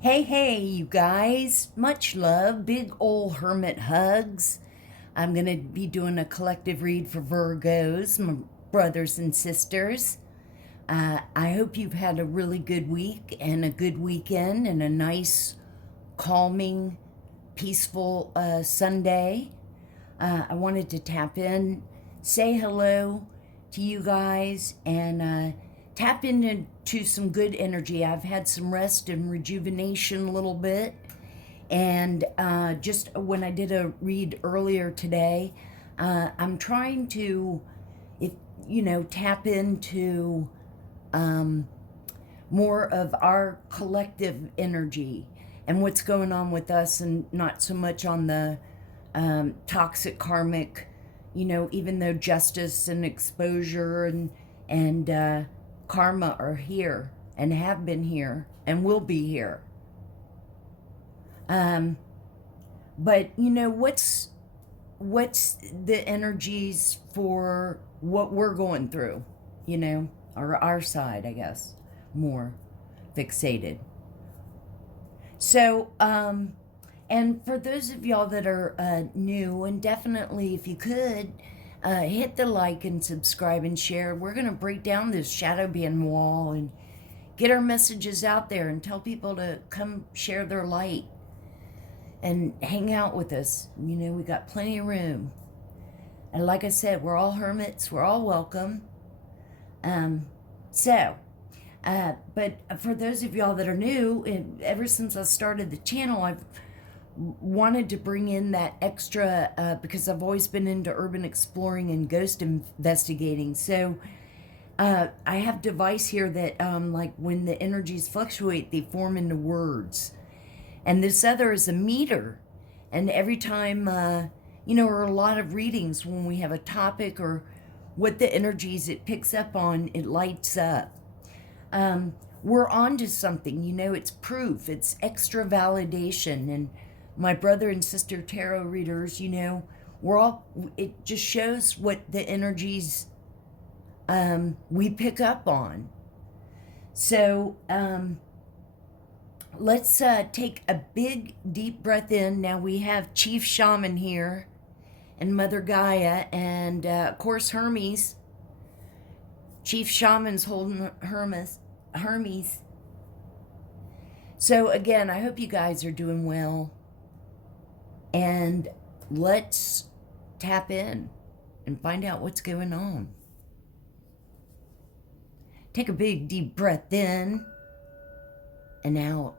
Hey, you guys. Much love. Big ol' hermit hugs. I'm going to be doing a collective read for Virgos, my brothers and sisters. I hope you've had a really good week and a good weekend and a nice, calming, peaceful Sunday. I wanted to tap in, say hello to you guys, and tap into some good energy. I've had some rest and rejuvenation a little bit. And just when I did a read earlier today, I'm trying to, if tap into more of our collective energy and what's going on with us, and not so much on the toxic karmic. Even though justice and exposure and karma are here and have been here and will be here. But what's the energies for what we're going through, or our side, I guess, more fixated. So, and for those of y'all that are new, and definitely if you could, hit the like and subscribe and share. We're going to break down this shadow ban wall and get our messages out there and tell people to come share their light and hang out with us. We got plenty of room. And like I said, we're all hermits. We're all welcome. But for those of y'all that are new, ever since I started the channel, I've wanted to bring in that extra, because I've always been into urban exploring and ghost investigating. So I have a device here that, like when the energies fluctuate, they form into words. And this other is a meter. And every time, or a lot of readings, when we have a topic or what the energies it picks up on, it lights up. We're on to something, it's proof, it's extra validation. And my brother and sister tarot readers, it just shows what the energies we pick up on. So, let's take a big, deep breath in. Now we have Chief Shaman here, and Mother Gaia, and of course Hermes. Chief Shaman's holding Hermes. So again, I hope you guys are doing well. And let's tap in and find out what's going on. Take a big, deep breath in and out.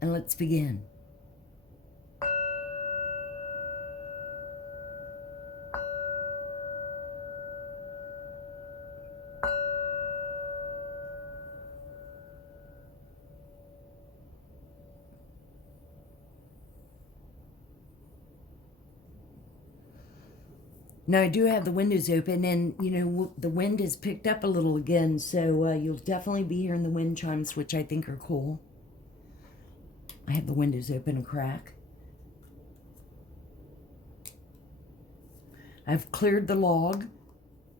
And let's begin. Now, I do have the windows open, and, the wind has picked up a little again, so you'll definitely be hearing the wind chimes, which I think are cool. I have the windows open a crack. I've cleared the log,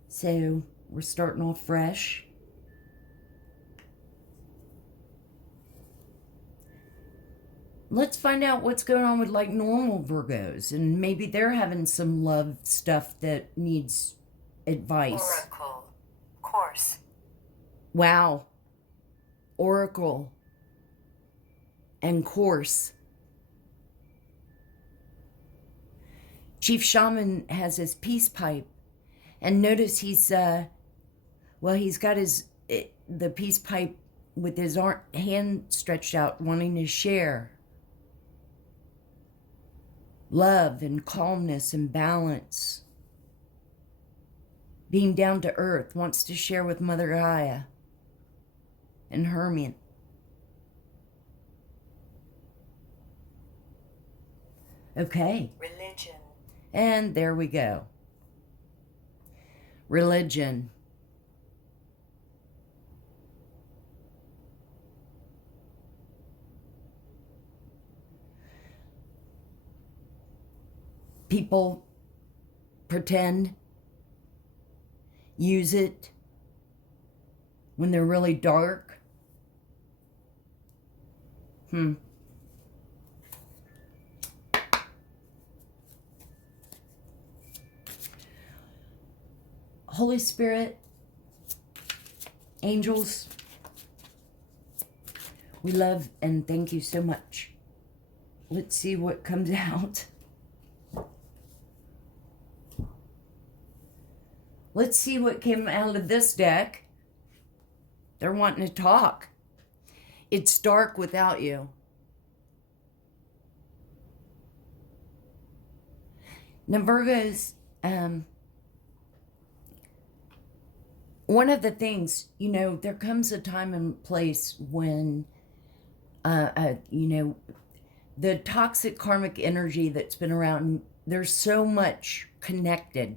so we're starting off fresh. Let's find out what's going on with like normal Virgos, and maybe they're having some love stuff that needs advice. Oracle course. Wow. Oracle and course. Chief Shaman has his peace pipe, and notice he's got the peace pipe with his hand stretched out, wanting to share love and calmness and balance. Being down to earth, wants to share with Mother Gaia and Hermit. Okay. Religion. And there we go. Religion. People pretend, use it when they're really dark, Holy Spirit, angels, we love and thank you so much. Let's see what comes out. Let's see what came out of this deck. They're wanting to talk. It's dark without you. Now, Virgos, one of the things, you know, there comes a time and place when, you know, the toxic karmic energy that's been around, there's so much connected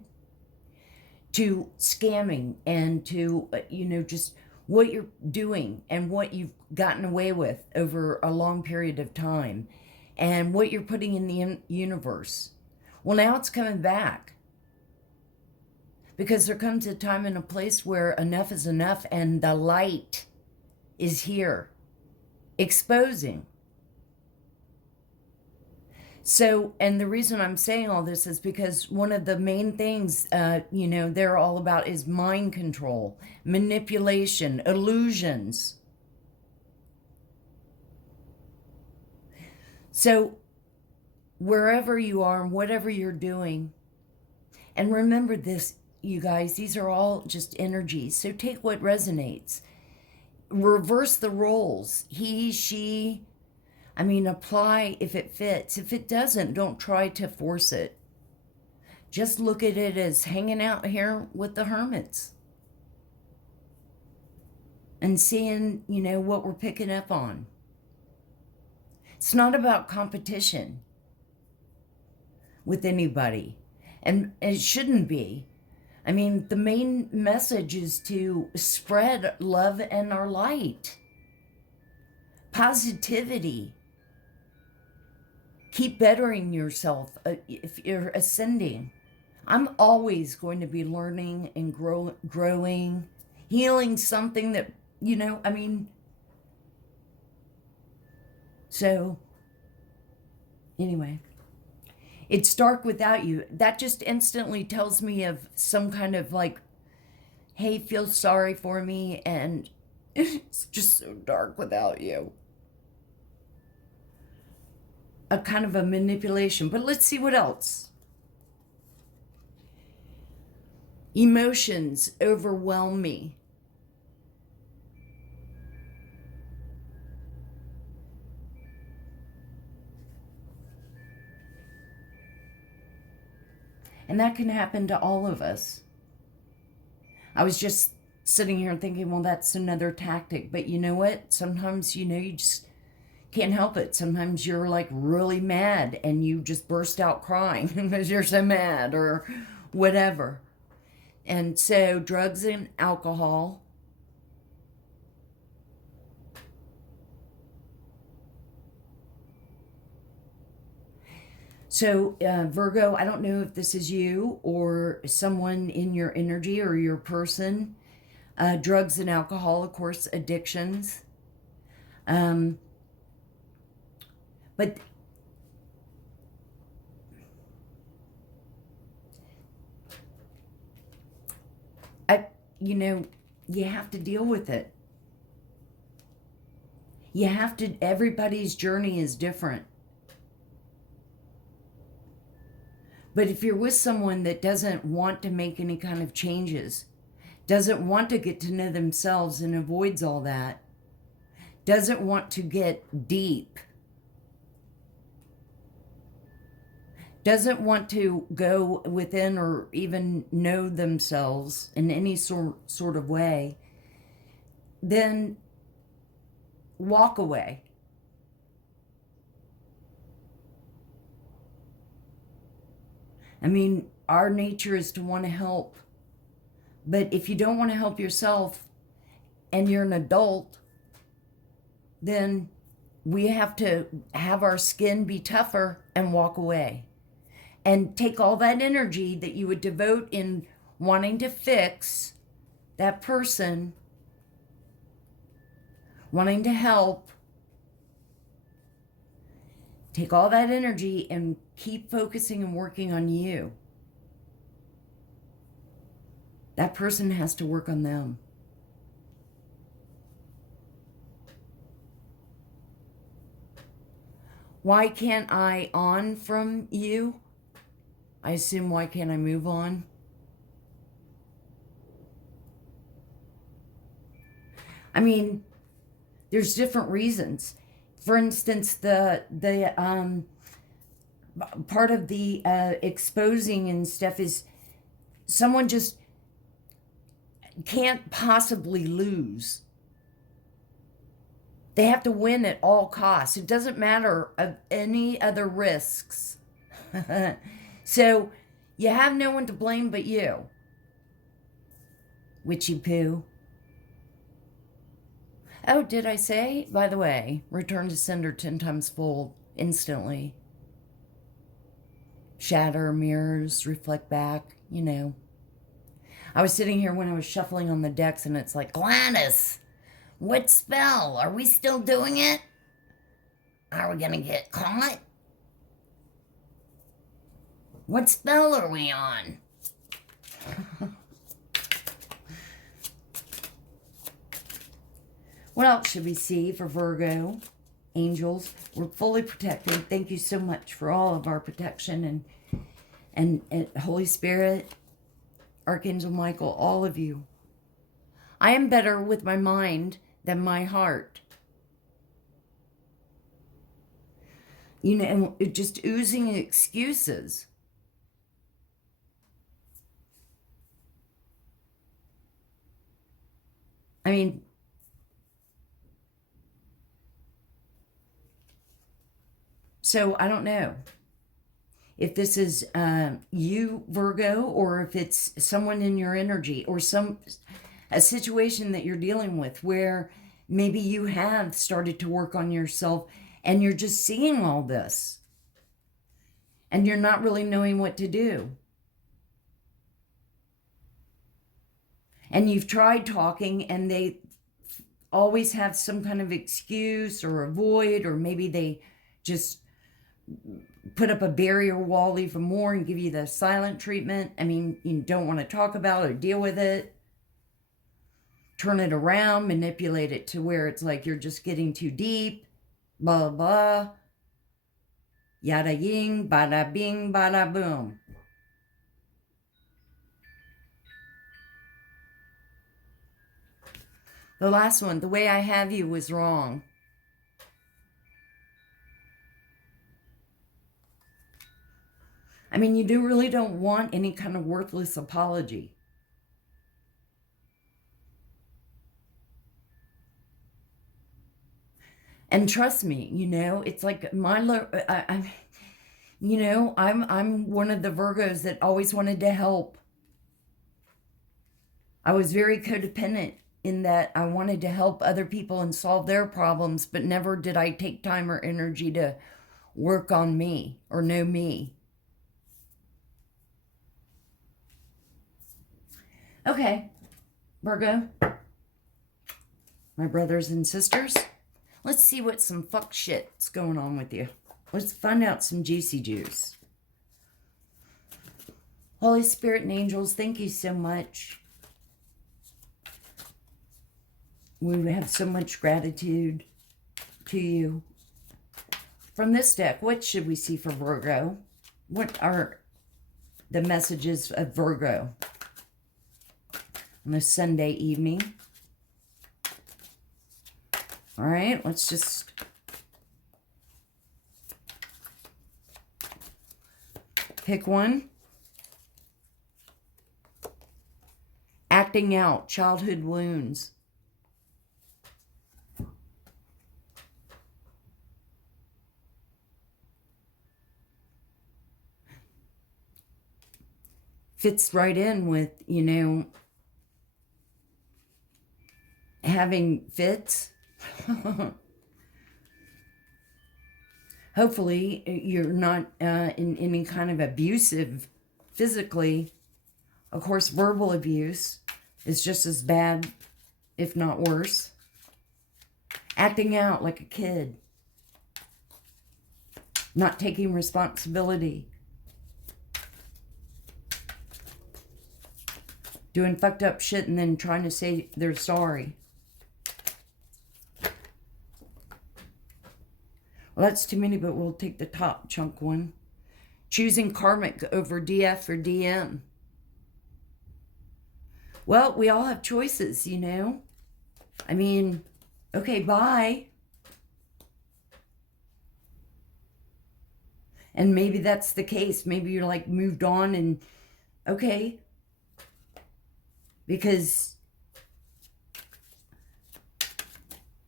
to scamming and to, you know, just what you're doing and what you've gotten away with over a long period of time and what you're putting in the universe. Well, now it's coming back because there comes a time and a place where enough is enough and the light is here exposing. So, and the reason I'm saying all this is because one of the main things, you know, they're all about is mind control, manipulation, illusions. So, wherever you are and whatever you're doing, and remember this, you guys, these are all just energies. So take what resonates. Reverse the roles. He, she, I mean, apply if it fits. If it doesn't, don't try to force it. Just look at it as hanging out here with the hermits and seeing, you know, what we're picking up on. It's not about competition with anybody, and it shouldn't be. I mean, the main message is to spread love and our light. Positivity. Keep bettering yourself if you're ascending. I'm always going to be learning and growing, healing something that, you know, I mean, so anyway, it's dark without you. That just instantly tells me of some kind of like, hey, feel sorry for me, and it's just so dark without you. A kind of a manipulation. But let's see what else. Emotions overwhelm me. And that can happen to all of us. I was just sitting here thinking, well, that's another tactic. But you know what? Sometimes, you know, you just can't help it. Sometimes you're like really mad and you just burst out crying because you're so mad or whatever. And so drugs and alcohol. So Virgo, I don't know if this is you or someone in your energy or your person. Drugs and alcohol, of course, addictions. But you know, you have to deal with it. You have to, everybody's journey is different. But if you're with someone that doesn't want to make any kind of changes, doesn't want to get to know themselves and avoids all that, doesn't want to get deep, doesn't want to go within or even know themselves in any sort of way, then walk away. I mean, our nature is to want to help. But if you don't want to help yourself and you're an adult, then we have to have our skin be tougher and walk away. And take all that energy that you would devote in wanting to fix that person, wanting to help, Take all that energy and keep focusing and working on you. That person has to work on them. Why can't I on from you? I assume, why can't I move on? I mean, there's different reasons. For instance, the part of the exposing and stuff is someone just can't possibly lose. They have to win at all costs. It doesn't matter of any other risks. So you have no one to blame but you. Witchy poo. Oh, did I say? By the way, return to sender 10 times fold instantly. Shatter, mirrors, reflect back, you know. I was sitting here when I was shuffling on the decks and it's like, Gladys, what spell? Are we still doing it? Are we going to get caught? What spell are we on? What else should we see for Virgo? Angels, we're fully protected. Thank you so much for all of our protection and Holy Spirit, Archangel Michael, all of you. I am better with my mind than my heart. You know, just oozing excuses. I mean, so I don't know if this is you, Virgo, or if it's someone in your energy or a situation that you're dealing with where maybe you have started to work on yourself and you're just seeing all this and you're not really knowing what to do. And you've tried talking and they always have some kind of excuse or avoid, or maybe they just put up a barrier wall even more and give you the silent treatment. I mean, you don't want to talk about it or deal with it. Turn it around, manipulate it to where it's like you're just getting too deep, blah, blah. Yada ying, bada bing, bada boom. The last one, the way I have you was wrong. I mean, you really don't want any kind of worthless apology. And trust me, you know, it's like I'm one of the Virgos that always wanted to help. I was very codependent in that I wanted to help other people and solve their problems, but never did I take time or energy to work on me or know me. Okay, Virgo, my brothers and sisters, let's see what some fuck shit's going on with you. Let's find out some juicy juice. Holy Spirit and angels, thank you so much. We have so much gratitude to you. From this deck, what should we see for Virgo? What are the messages of Virgo on this Sunday evening? All right, let's just pick one. Acting out childhood wounds. Fits right in with, you know, having fits. Hopefully you're not in any kind of abusive physically. Of course, verbal abuse is just as bad, if not worse. Acting out like a kid. not taking responsibility, doing fucked up shit and then trying to say they're sorry. Well, that's too many, but we'll take the top chunk one. Choosing karmic over DF or DM. Well, we all have choices, you know? I mean, okay, bye. And maybe that's the case. Maybe you're like moved on and okay. Because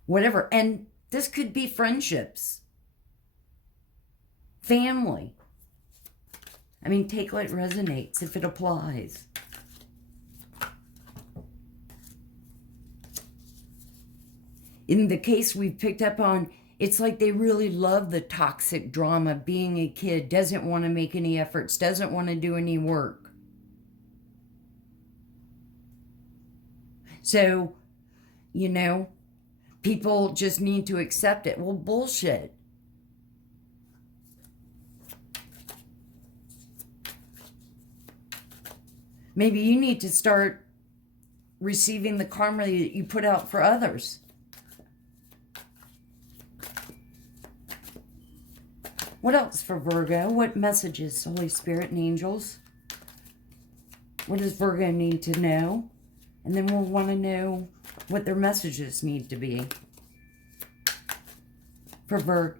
whatever. And this could be friendships. Family. I mean, take what resonates if it applies. In the case we've picked up on, it's like they really love the toxic drama, being a kid, doesn't want to make any efforts, doesn't want to do any work. So, you know, people just need to accept it. Well, bullshit. Maybe you need to start receiving the karma that you put out for others. What else for Virgo? What messages, Holy Spirit and angels? What does Virgo need to know? And then we'll want to know what their messages need to be for Virgo.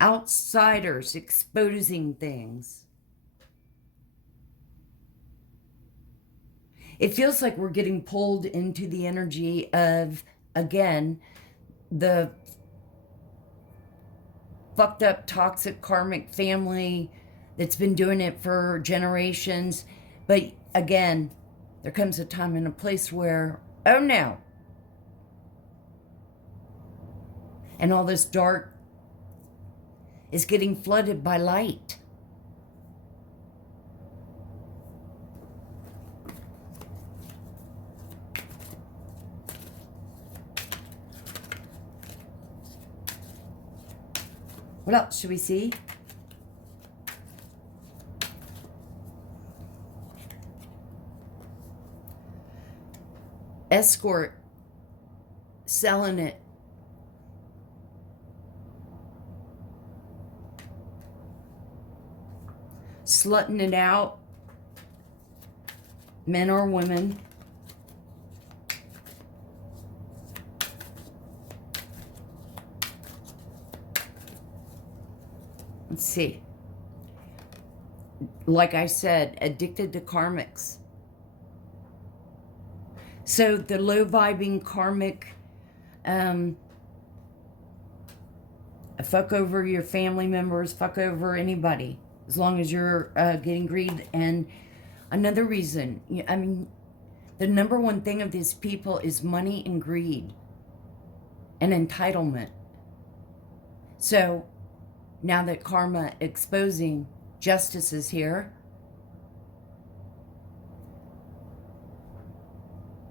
Outsiders exposing things. It feels like we're getting pulled into the energy of, again, the fucked up, toxic, karmic family that's been doing it for generations. But again, there comes a time and a place where, oh no. And all this dark is getting flooded by light. What else should we see? Escort, selling it. Slutting it out. Men or women. Let's see. Like I said, addicted to karmics. So the low-vibing karmic, fuck over your family members, fuck over anybody, as long as you're getting greed. And another reason, I mean, the number one thing of these people is money and greed and entitlement. So now that karma exposing justice is here,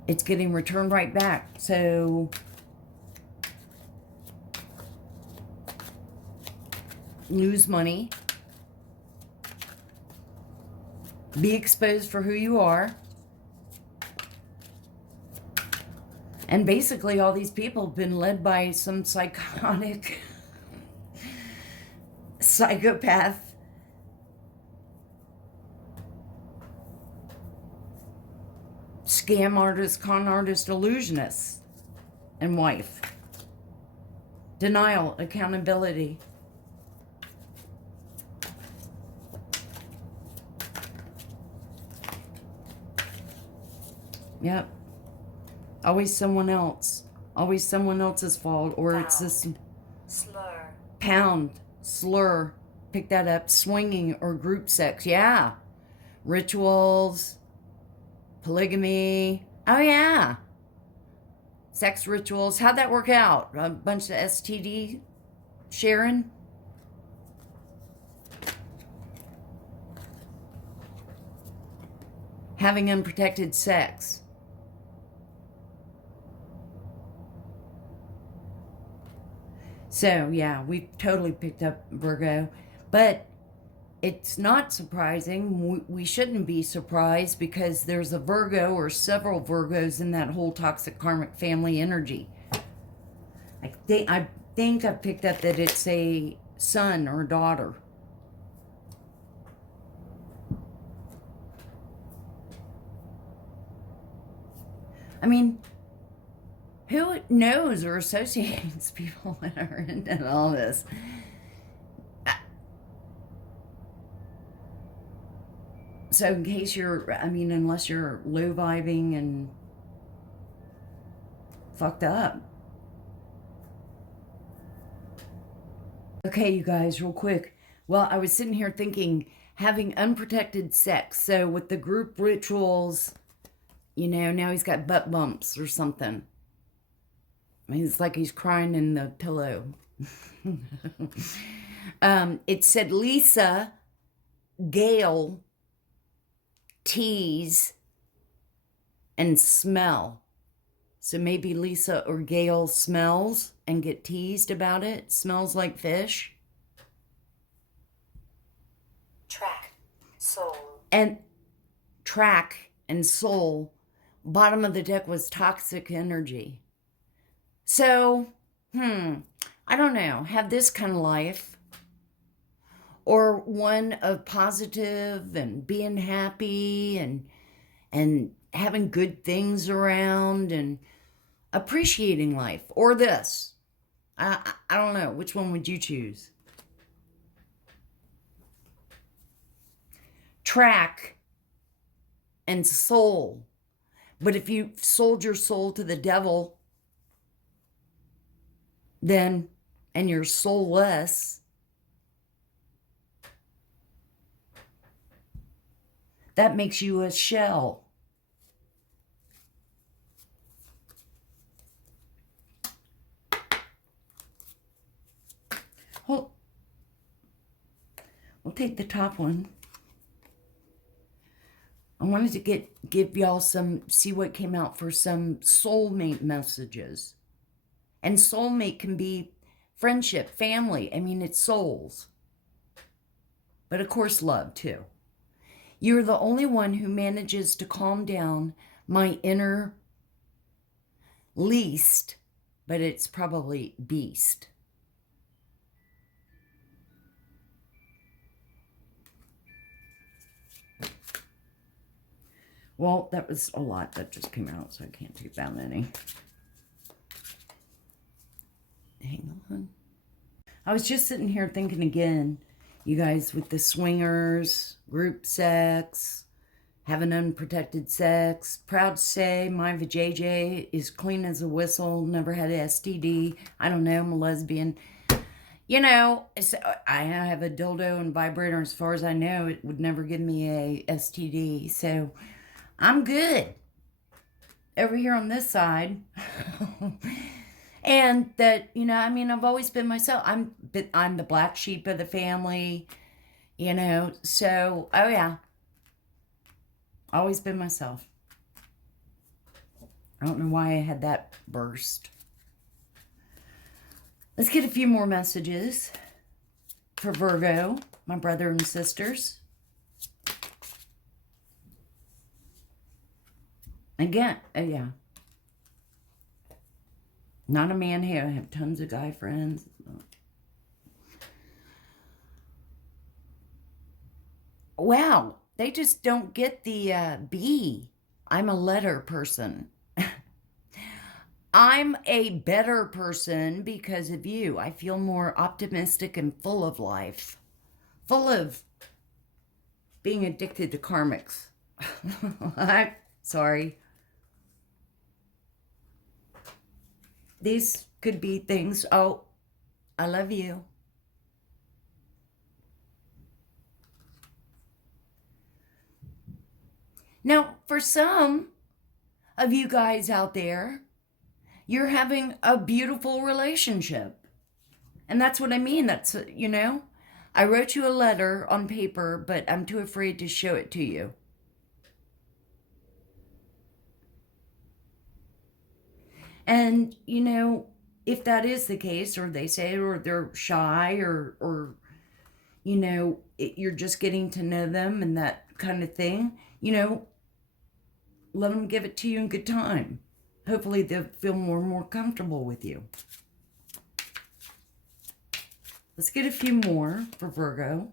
it's getting returned right back. So lose money, be exposed for who you are, and basically all these people have been led by some psychotic psychopath, scam artist, con artist, illusionist, and wife. Denial, accountability. Yep. Always someone else. Always someone else's fault. Or Pound. It's this Slur. pound, slur, pick that up, swinging or group sex. Yeah. Rituals, polygamy. Oh, yeah. Sex rituals. How'd that work out? A bunch of STD sharing? Having unprotected sex. So, yeah, we totally picked up Virgo. But it's not surprising. We shouldn't be surprised because there's a Virgo or several Virgos in that whole toxic karmic family energy. I think I've picked up that it's a son or daughter. I mean, who knows or associates people that are into all this? So in case you're, I mean, unless you're low vibing and fucked up. Okay, you guys, real quick. Well, I was sitting here thinking, having unprotected sex. So with the group rituals, you know, now he's got butt bumps or something. I mean, it's like he's crying in the pillow. It said Lisa, Gail, tease, and smell. So maybe Lisa or Gail smells and get teased about it. Smells like fish. Track. Soul. And track and soul. Bottom of the deck was toxic energy. So, I don't know. Have this kind of life. Or one of positive and being happy and having good things around and appreciating life. Or this. I don't know. Which one would you choose? Track and soul. But if you sold your soul to the devil, then, and you're soulless, that makes you a shell. Well, we'll take the top one. I wanted to give y'all see what came out for some soulmate messages. And soulmate can be friendship, family. I mean, it's souls. But of course, love too. You're the only one who manages to calm down my inner least, but it's probably beast. Well, that was a lot that just came out, so I can't take that many. Hang on. I was just sitting here thinking again, you guys, with the swingers, group sex, having unprotected sex. Proud to say my vajayjay is clean as a whistle, never had an STD. I don't know, I'm a lesbian. You know, I have a dildo and vibrator. As far as I know, it would never give me a STD. So I'm good over here on this side. And that, you know, I mean, I've always been myself. I'm the black sheep of the family, you know. So, oh yeah, always been myself. I don't know why I had that burst. Let's get a few more messages for Virgo, my brother and sisters. Again, yeah. Not a man here. I have tons of guy friends. Wow, they just don't get the B. I'm a letter person. I'm a better person because of you. I feel more optimistic and full of life. Full of being addicted to karmics. Sorry. These could be things. Oh, I love you. Now, for some of you guys out there, you're having a beautiful relationship. And that's what I mean. That's, you know, I wrote you a letter on paper, but I'm too afraid to show it to you. And, you know, if that is the case, or they say, or they're shy, or you know, you're just getting to know them and that kind of thing, you know, let them give it to you in good time. Hopefully they'll feel more and more comfortable with you. Let's get a few more for Virgo.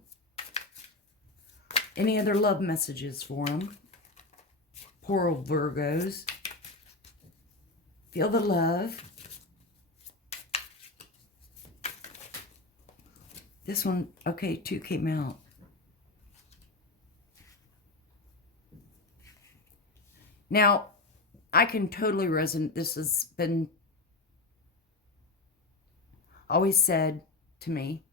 Any other love messages for them? Poor old Virgos. Feel the love. This one, okay, 2 came out. Now, I can totally resonate. This has been always said to me.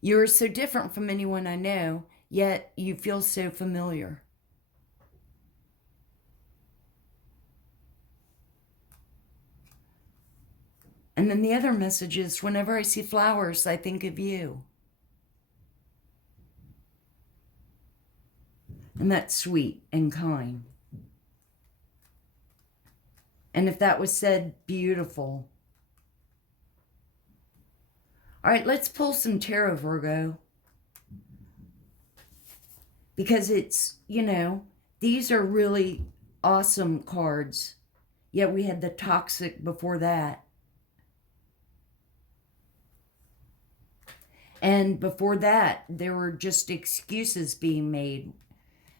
You're so different from anyone I know, yet you feel so familiar. And then the other message is, whenever I see flowers, I think of you. And that's sweet and kind. And if that was said, beautiful. All right, let's pull some tarot, Virgo. Because it's, you know, these are really awesome cards. Yet we had the toxic before that. And before that, there were just excuses being made.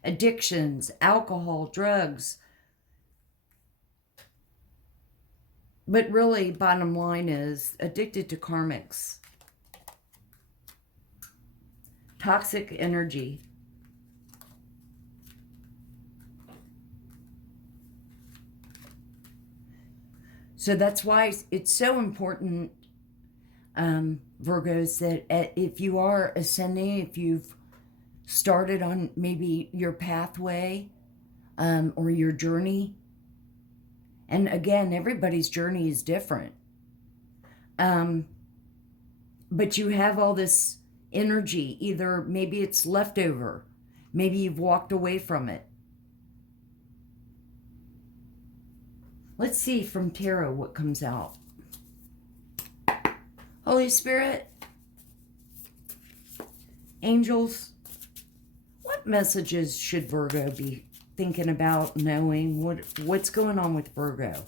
Addictions, alcohol, drugs. But really, bottom line is, addicted to karmics. Toxic energy. So that's why it's so important, Virgos, that if you are ascending, if you've started on maybe your pathway or your journey, and again, everybody's journey is different, but you have all this energy, either maybe it's leftover, maybe you've walked away from it. Let's see from tarot what comes out. Holy Spirit, angels, what messages should Virgo be thinking about, knowing? What's going on with Virgo?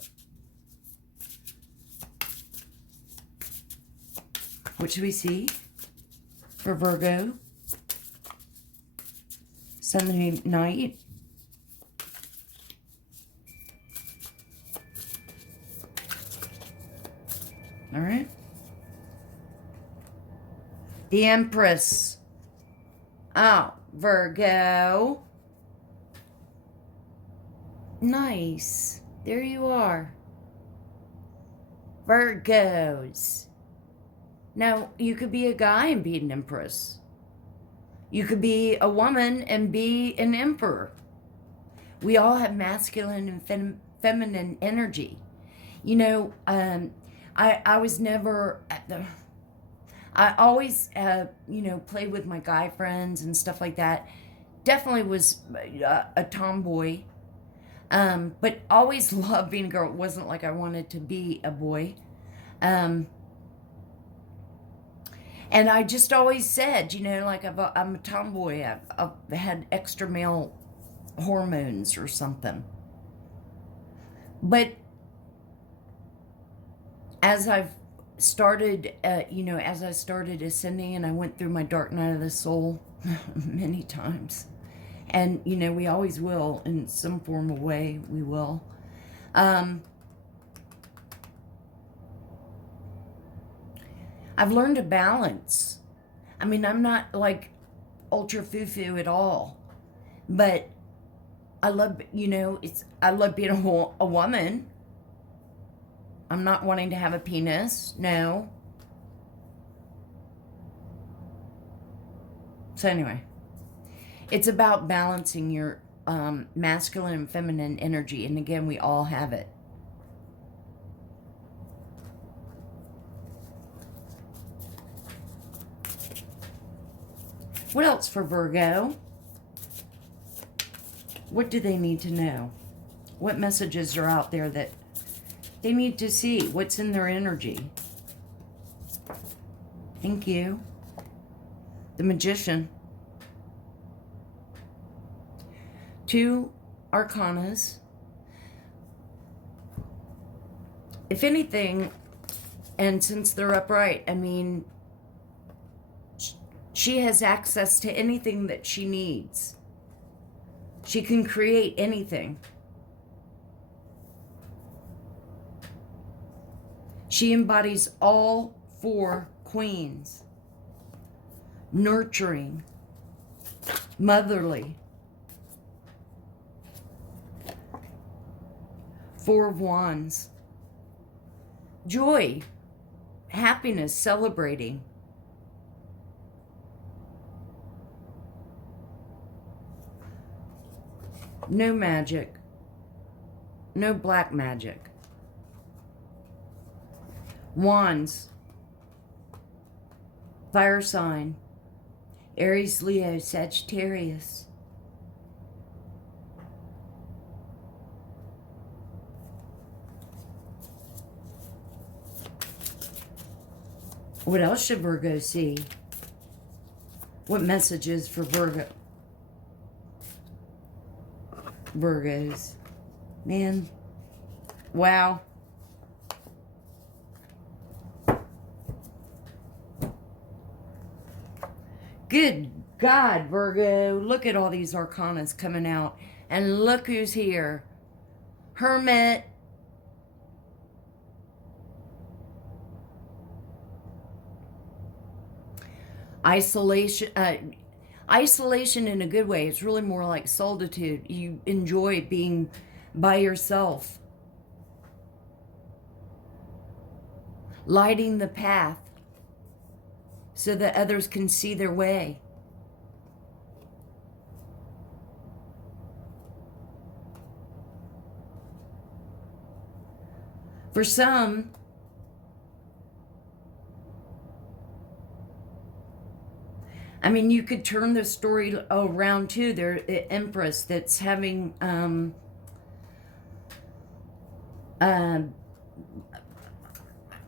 What should we see for Virgo? Sunday night. All right. The Empress. Oh, Virgo. Nice. There you are. Virgos. Now, you could be a guy and be an Empress. You could be a woman and be an Emperor. We all have masculine and feminine energy. You know, I was never I always, you know, played with my guy friends and stuff like that. Definitely was a tomboy, but always loved being a girl. It wasn't like I wanted to be a boy. And I just always said, you know, like I'm a tomboy. I've had extra male hormones or something. But as I've started, you know, as I started ascending and I went through my dark night of the soul many times. And, you know, we always will in some form of way, we will. I've learned to balance. I mean, I'm not like ultra foo-foo at all, but I love, you know, I love being a woman. I'm not wanting to have a penis, no. So anyway, it's about balancing your masculine and feminine energy. And again, we all have it. What else for Virgo? What do they need to know? What messages are out there that they need to see, what's in their energy. Thank you. The Magician. 2 arcanas. If anything, and since they're upright, I mean, she has access to anything that she needs. She can create anything. She embodies all 4 queens. Nurturing, motherly. 4 of Wands. Joy, happiness, celebrating. No magic. No black magic. Wands. Fire sign. Aries, Leo, Sagittarius. What else should Virgo see? What messages for Virgo? Virgos. Man. Wow. Good God, Virgo. Look at all these arcanas coming out. And look who's here. Hermit. Isolation. Isolation in a good way. It's really more like solitude. You enjoy being by yourself. Lighting the path so that others can see their way. For some, I mean, you could turn the story around too. There's an Empress that's having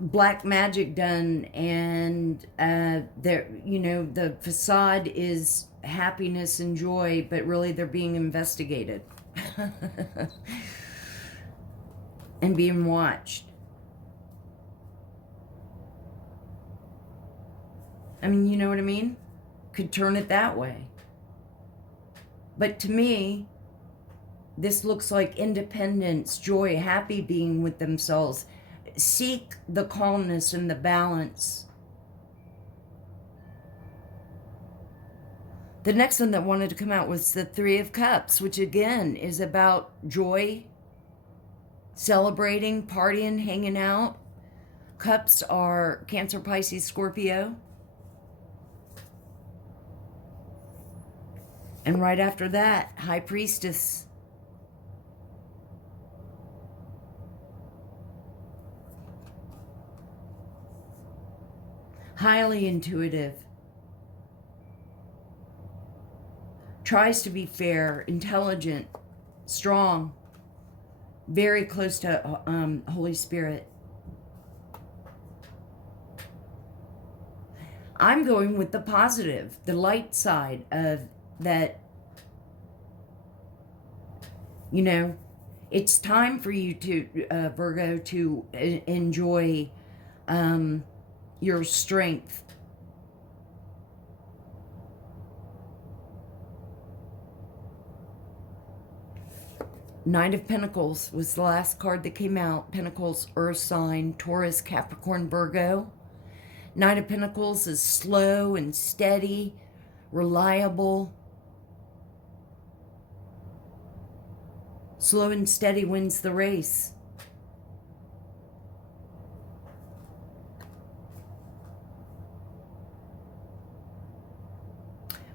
black magic done, and there, you know, the facade is happiness and joy, but really they're being investigated and being watched. I mean, you know what I mean? Could turn it that way. But to me, this looks like independence, joy, happy being with themselves. Seek the calmness and the balance. The next one that wanted to come out was the 3 of Cups, which again is about joy, celebrating, partying, hanging out. Cups are Cancer, Pisces, Scorpio. And right after that, High Priestess. Highly intuitive. Tries to be fair, intelligent, strong. Very close to Holy Spirit. I'm going with the positive, the light side of that. You know, it's time for you to, Virgo, to enjoy your strength. Knight of Pentacles was the last card that came out. Pentacles, Earth sign, Taurus, Capricorn, Virgo. Knight of Pentacles is slow and steady, reliable. Slow and steady wins the race.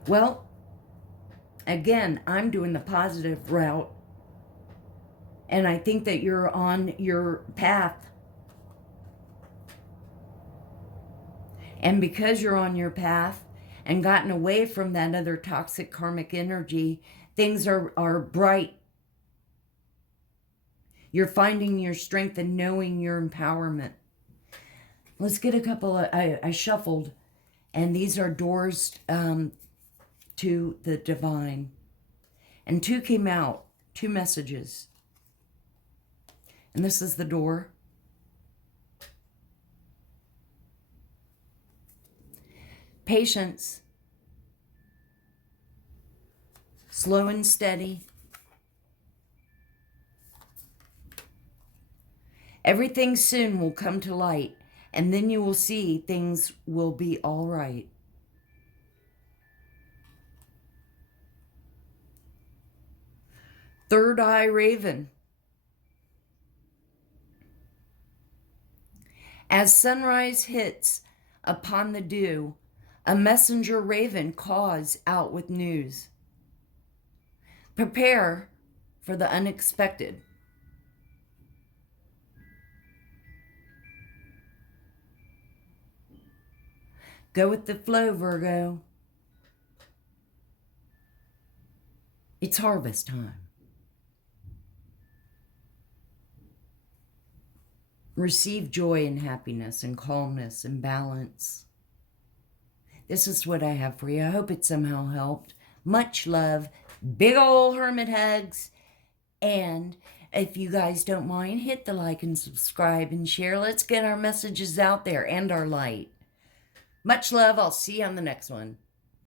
Well, again, I'm doing the positive route. And I think that you're on your path. And because you're on your path and gotten away from that other toxic karmic energy, things are bright. You're finding your strength and knowing your empowerment. Let's get a couple of, I shuffled, and these are doors to the divine. And two came out, two messages. And this is the door. Patience. Slow and steady. Everything soon will come to light, and then you will see things will be all right. Third eye raven. As sunrise hits upon the dew, a messenger raven caws out with news. Prepare for the unexpected. Go with the flow, Virgo. It's harvest time. Receive joy and happiness and calmness and balance. This is what I have for you. I hope it somehow helped. Much love. Big ol' hermit hugs. And if you guys don't mind, hit the like and subscribe and share. Let's get our messages out there and our light. Much love. I'll see you on the next one.